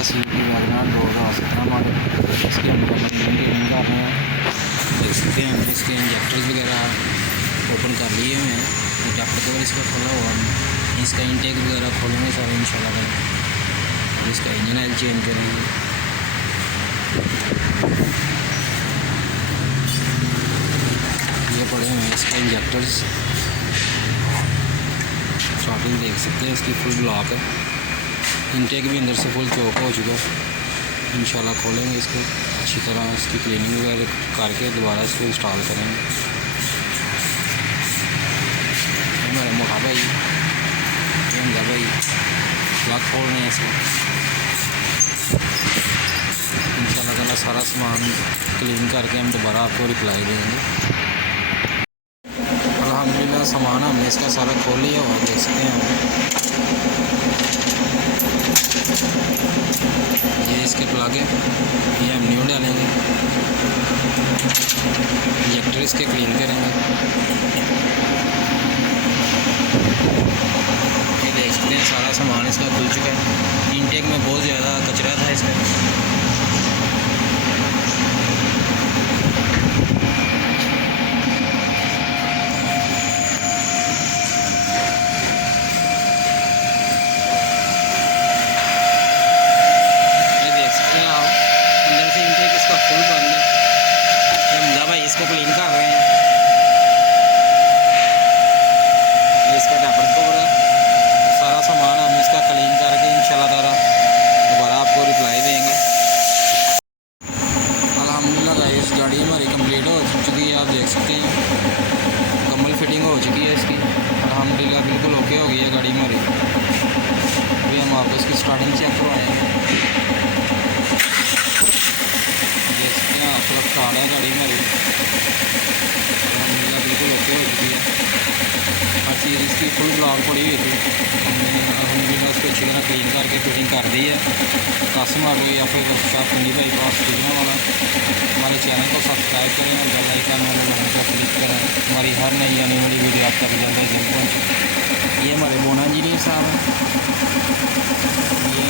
का CVT background 2017 model. इसकी हम क्लीनिंग कर रहे हैं। देख सकते हैं हमने इसके इंजेक्टर्स वगैरह ओपन कर लिए हुए हैं। इंजेक्टर कवर इसका खोला हुआ है। इसका इंटेक वगैरह खोलेंगे सारे इंशाल्लाह। इसका इंजन ऑयल चेंज करेंगे। ये पड़े हुए हैं इसके इंजेक्टर्स। स्टार्टिंग देख सकते हैं इसकी फुल ब्लॉक है। इंटेक भी अंदर से फुल चौक हो चुका है। इंशाल्लाह खोलेंगे इसको अच्छी तरह, इसकी क्लीनिंग वगैरह करके दोबारा इसको इंस्टॉल करेंगे। हमारा मोटा भाई हमदा भाई प्लग खोल रहे हैं इसका। इंशाल्लाह ताला सारा सामान क्लीन करके हम दोबारा आपको रिप्लाई देंगे। अल्हम्दुलिल्लाह सामान हमने इसका सारा खोल लिया हुआ देख सकते हैं आप। ये इसके प्लग है, ये हम न्यू डालेंगे। इंजेक्टर इसके क्लीन करेंगे। ये देख सकते हैं सारा सामान इसका खुल चुका है। इंटेक में बहुत ज़्यादा कचरा था इसका। फुल बंद है। हमजा भाई इसको क्लीन कर रहे हैं। ये इसका डापर कवर है। सारा सामान हम इसका क्लीन करके इंशाल्लाह ताला दोबारा आपको रिप्लाई देंगे। अल्हम्दुलिल्लाह गाइस गाड़ी हमारी कंप्लीट हो चुकी है। आप देख सकते हैं मुकम्मल फिटिंग हो चुकी है इसकी। अल्हम्दुलिल्लाह बिल्कुल ओके हो गई है गाड़ी हमारी। अभी हम आपको इसकी स्टार्टिंग चेक करवाएंगे। प्लग स्टार्ट है गाड़ी हमारी। अल्हम्दुलिल्लाह बिल्कुल ओके हो चुकी है। हर चीज़ इसकी फुल ब्लॉक पड़ी हुई थी। हमने अल्हम्दुलिल्लाह इसको अच्छी तरह क्लीन करके फिटिंग कर दी है। कस्टमर को या फिर शाहपुरी बाई पास खरीदने वाला हमारे चैनल को सब्सक्राइब करें और बेल आइकन वाले बटन पर क्लिक करें। हमारी हर नई आने वाली वीडियो आप तक जल्द पहुँचे। ये हमारे बोना इंजीनियर साहब हैं। ये